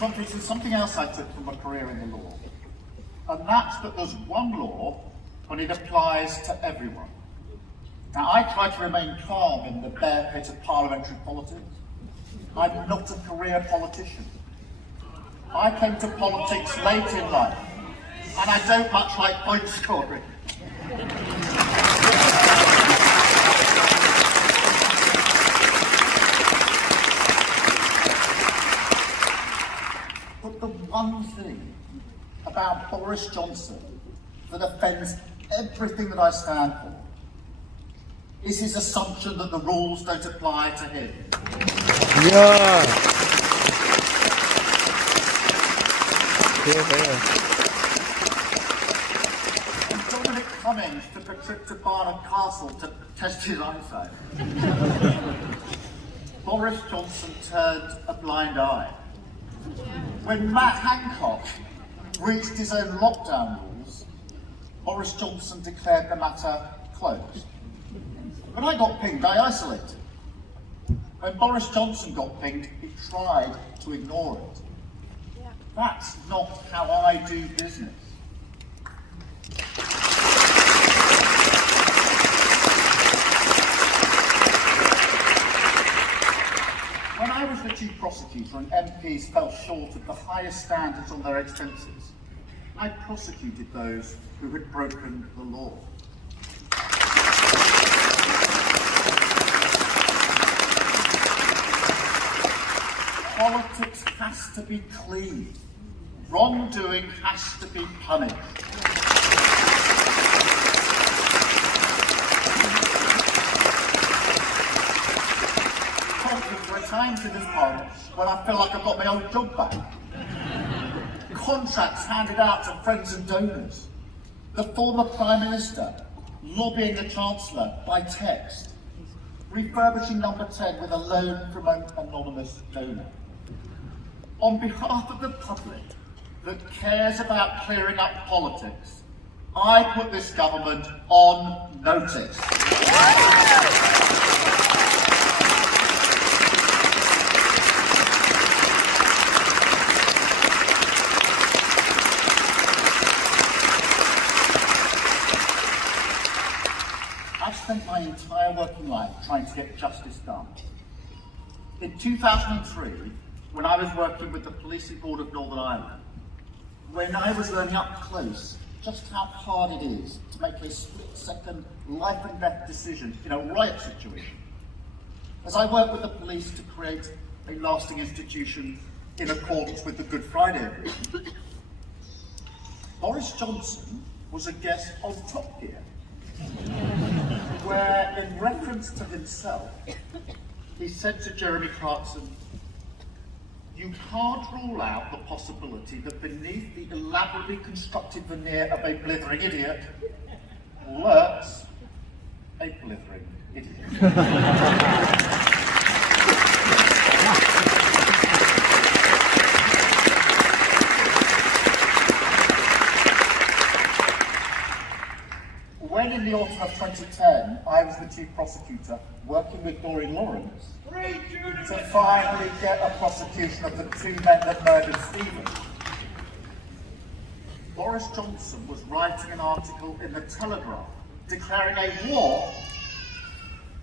There's something else I took from a career in the law, and that's that there's one law when it applies to everyone. Now, I try to remain calm in the bear pit of parliamentary politics. I'm not a career politician. I came to politics late in life, and I don't much like point scoring. But the one thing about Boris Johnson that offends everything that I stand for is his assumption that the rules don't apply to him. Yeah. Yeah. And Dominic Cummings took a trip to Barnard Castle to test his eyesight. Boris Johnson turned a blind eye. When Matt Hancock reached his own lockdown rules, Boris Johnson declared the matter closed. When I got pinged, I isolated. When Boris Johnson got pinged, he tried to ignore it. That's not how I do business. When I was the chief prosecutor and MPs fell short of the highest standards on their expenses, I prosecuted those who had broken the law. Politics has to be clean. Wrongdoing has to be punished. There are times in this parliament when I feel like I've got my old job back. Contracts handed out to friends and donors. The former Prime Minister lobbying the Chancellor by text. Refurbishing number 10 with a loan from an anonymous donor. On behalf of the public that cares about clearing up politics, I put this government on notice. I've spent my entire working life trying to get justice done. In 2003, when I was working with the Policing Board of Northern Ireland, when I was learning up close just how hard it is to make a split-second life and death decision in a riot situation, as I worked with the police to create a lasting institution in accordance with the Good Friday Agreement, Boris Johnson was a guest on Top Gear, where, in reference to himself, he said to Jeremy Clarkson, "You can't rule out the possibility that beneath the elaborately constructed veneer of a blithering idiot lurks a blithering idiot." When in the autumn of 2010, I was the chief prosecutor working with Doreen Lawrence to finally get a prosecution of the two men that murdered Stephen, Boris Johnson was writing an article in the Telegraph declaring a war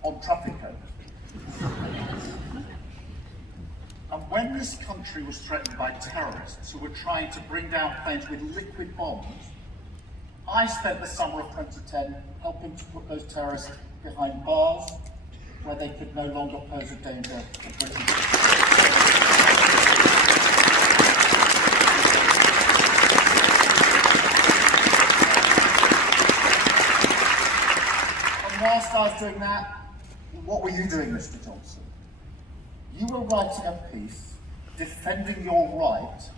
on traffic code. And when this country was threatened by terrorists who were trying to bring down planes with liquid bombs, I spent the summer of 2010 helping to put those terrorists behind bars where they could no longer pose a danger to Britain. And whilst I was doing that, what were you doing, Mr. Johnson? You were writing a piece defending your right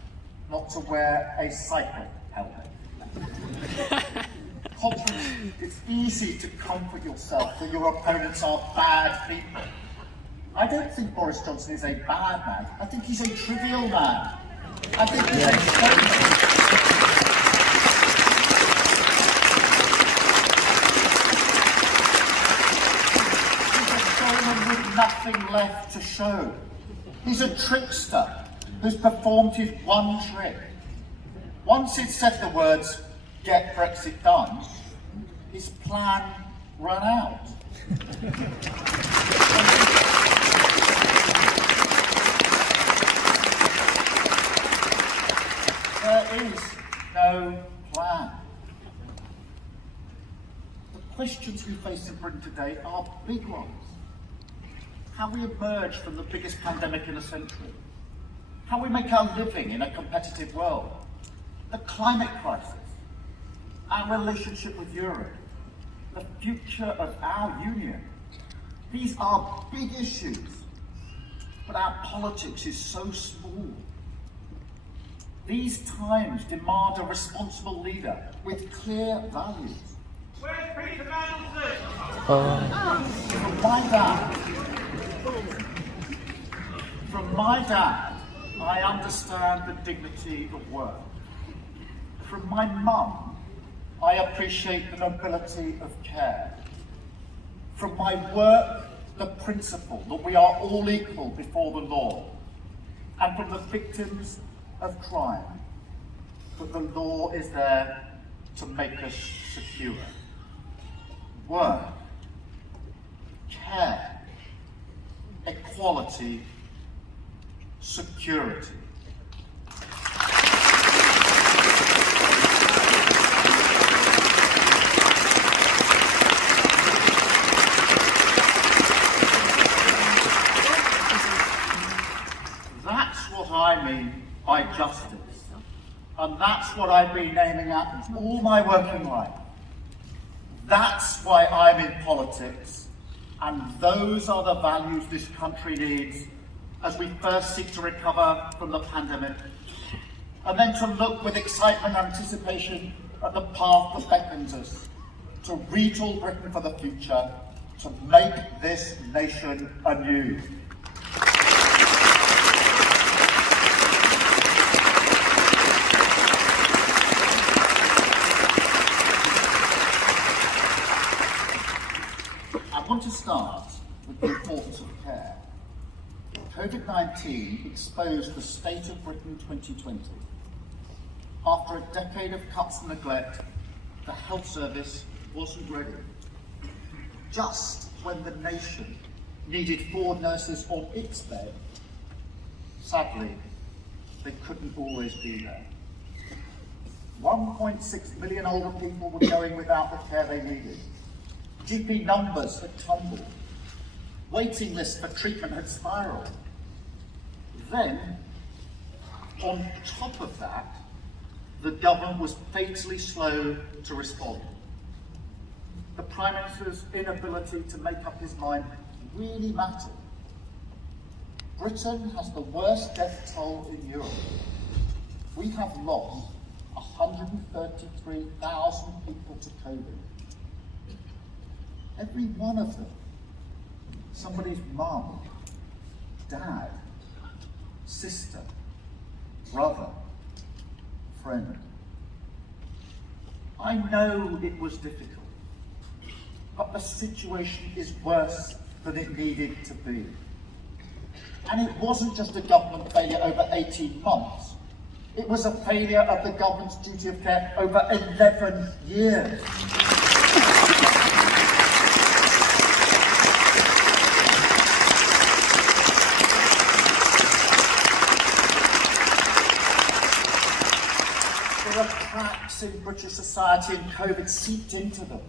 not to wear a cycle helmet. It's easy to comfort yourself that your opponents are bad people. I don't think Boris Johnson is a bad man. I think he's a trivial man. I think he's a showman. He's a showman with nothing left to show. He's a trickster. who's performed his one trick. Once he'd said the words, "Get Brexit done," his plan ran out. There is no plan. The questions we face in Britain today are big ones. How we emerge from the biggest pandemic in a century. How we make our living in a competitive world. The climate crisis. Our relationship with Europe. The future of our union. These are big issues, but our politics is so small. These times demand a responsible leader with clear values. Where's Peter Mandelson? From my dad, I understand the dignity of work. From my mum, I appreciate the nobility of care. From my work, the principle that we are all equal before the law. And from the victims of crime, that the law is there to make us secure. Work, care, equality, security. That's what I mean by justice. And that's what I've been aiming at all my working life. That's why I'm in politics, and those are the values this country needs as we first seek to recover from the pandemic, and then to look with excitement and anticipation at the path that beckons us, to retool Britain for the future, to make this nation anew. I want to start with the importance of care. COVID-19 exposed the state of Britain 2020. After a decade of cuts and neglect, the health service wasn't ready. Just when the nation needed 4 nurses on its bed, sadly, they couldn't always be there. 1.6 million older people were going without the care they needed. GP numbers had tumbled. Waiting lists for treatment had spiralled. Then, on top of that, the government was fatally slow to respond. The Prime Minister's inability to make up his mind really mattered. Britain has the worst death toll in Europe. We have lost 133,000 people to COVID. Every one of them, somebody's mum, dad, sister, brother, friend. I know it was difficult, but the situation is worse than it needed to be. And it wasn't just a government failure over 18 months. It was a failure of the government's duty of care over 11 years. There are cracks in British society, and COVID seeped into them.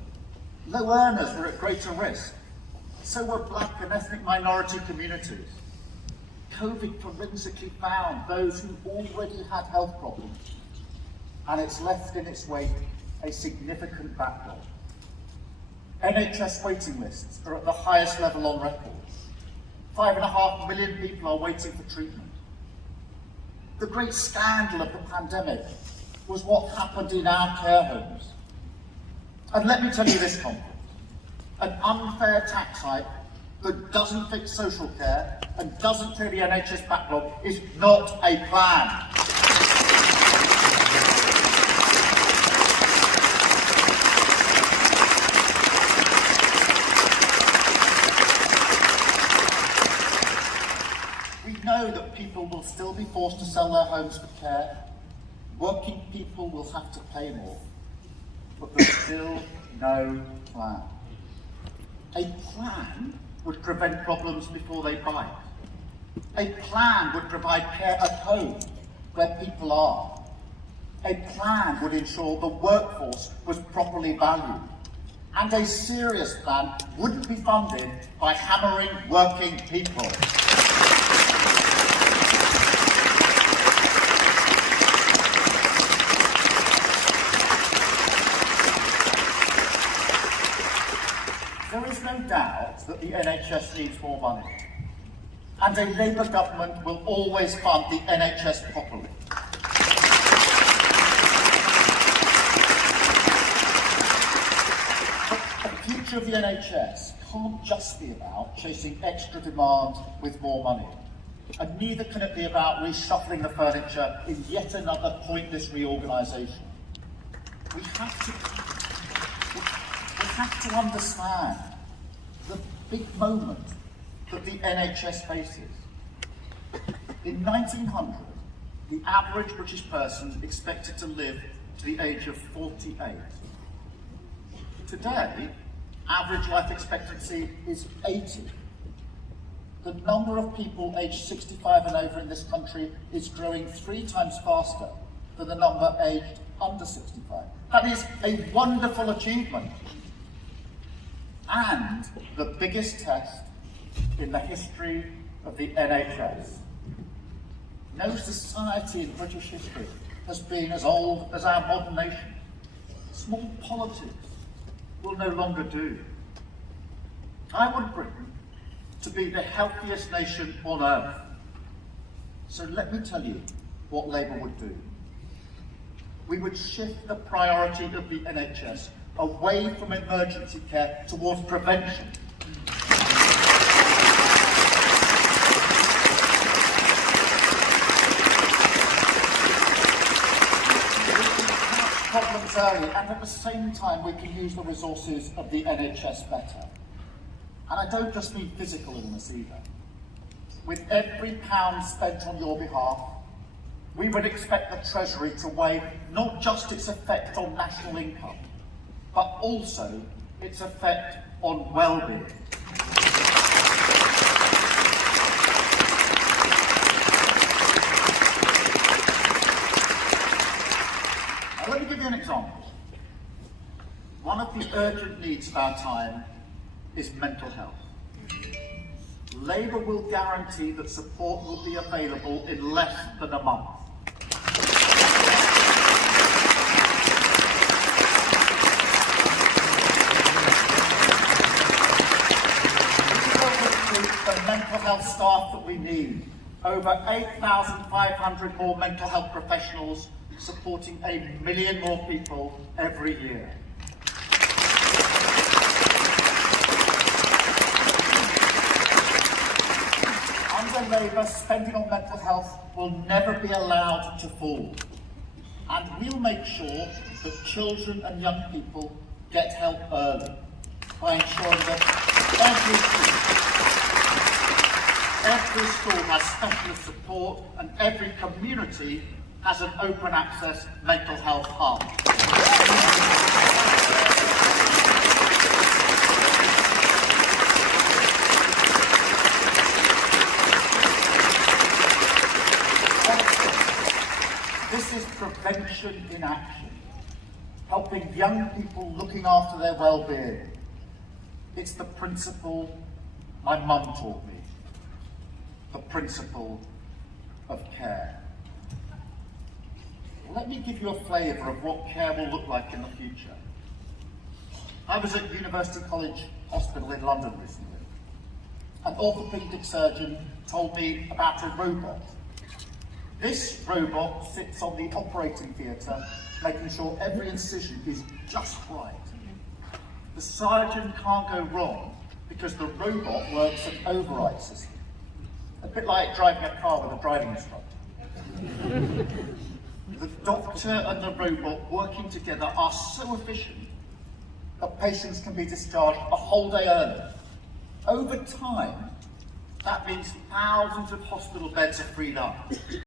Low earners were at greater risk. So were black and ethnic minority communities. COVID forensically found those who already had health problems, and it's left in its wake a significant backlog. NHS waiting lists are at the highest level on record. 5.5 million people are waiting for treatment. The great scandal of the pandemic was what happened in our care homes. And let me tell you this, comfort. An unfair tax hike that doesn't fix social care and doesn't clear the NHS backlog is not a plan. We know that people will still be forced to sell their homes for care. Working people will have to pay more. But there's still no plan. A plan would prevent problems before they bite. A plan would provide care at home, where people are. A plan would ensure the workforce was properly valued. And a serious plan wouldn't be funded by hammering working people. There is no doubt that the NHS needs more money, and a Labour government will always fund the NHS properly. But the future of the NHS can't just be about chasing extra demand with more money, and neither can it be about reshuffling the furniture in yet another pointless reorganisation. We have to understand the big moment that the NHS faces. In 1900, the average British person expected to live to the age of 48. Today, average life expectancy is 80. The number of people aged 65 and over in this country is growing 3 times faster than the number aged under 65. That is a wonderful achievement. And the biggest test in the history of the NHS. No society in British history has been as old as our modern nation. Small politics will no longer do. I want Britain to be the healthiest nation on earth. So let me tell you what Labour would do. We would shift the priority of the NHS away from emergency care towards prevention. Problems early, and at the same time we can use the resources of the NHS better. And I don't just mean physical illness either. With every pound spent on your behalf, we would expect the Treasury to weigh not just its effect on national income, but also its effect on well-being. Now, let me give you an example. One of the urgent needs of our time is mental health. Labour will guarantee that support will be available in less than a month. The mental health staff that we need. Over 8,500 more mental health professionals supporting 1 million more people every year. Under Labour, spending on mental health will never be allowed to fall. And we'll make sure that children and young people get help early by ensuring that every school has specialist support and every community has an open access mental health hub. This is prevention in action, helping young people looking after their well-being. It's the principle my mum taught me, the principle of care. Let me give you a flavour of what care will look like in the future. I was at University College Hospital in London recently. An orthopaedic surgeon told me about a robot. This robot sits on the operating theatre, making sure every incision is just right. The surgeon can't go wrong because the robot works an override system. A bit like driving a car with a driving instructor. The doctor and the robot working together are so efficient that patients can be discharged a whole day early. Over time, that means thousands of hospital beds are freed up.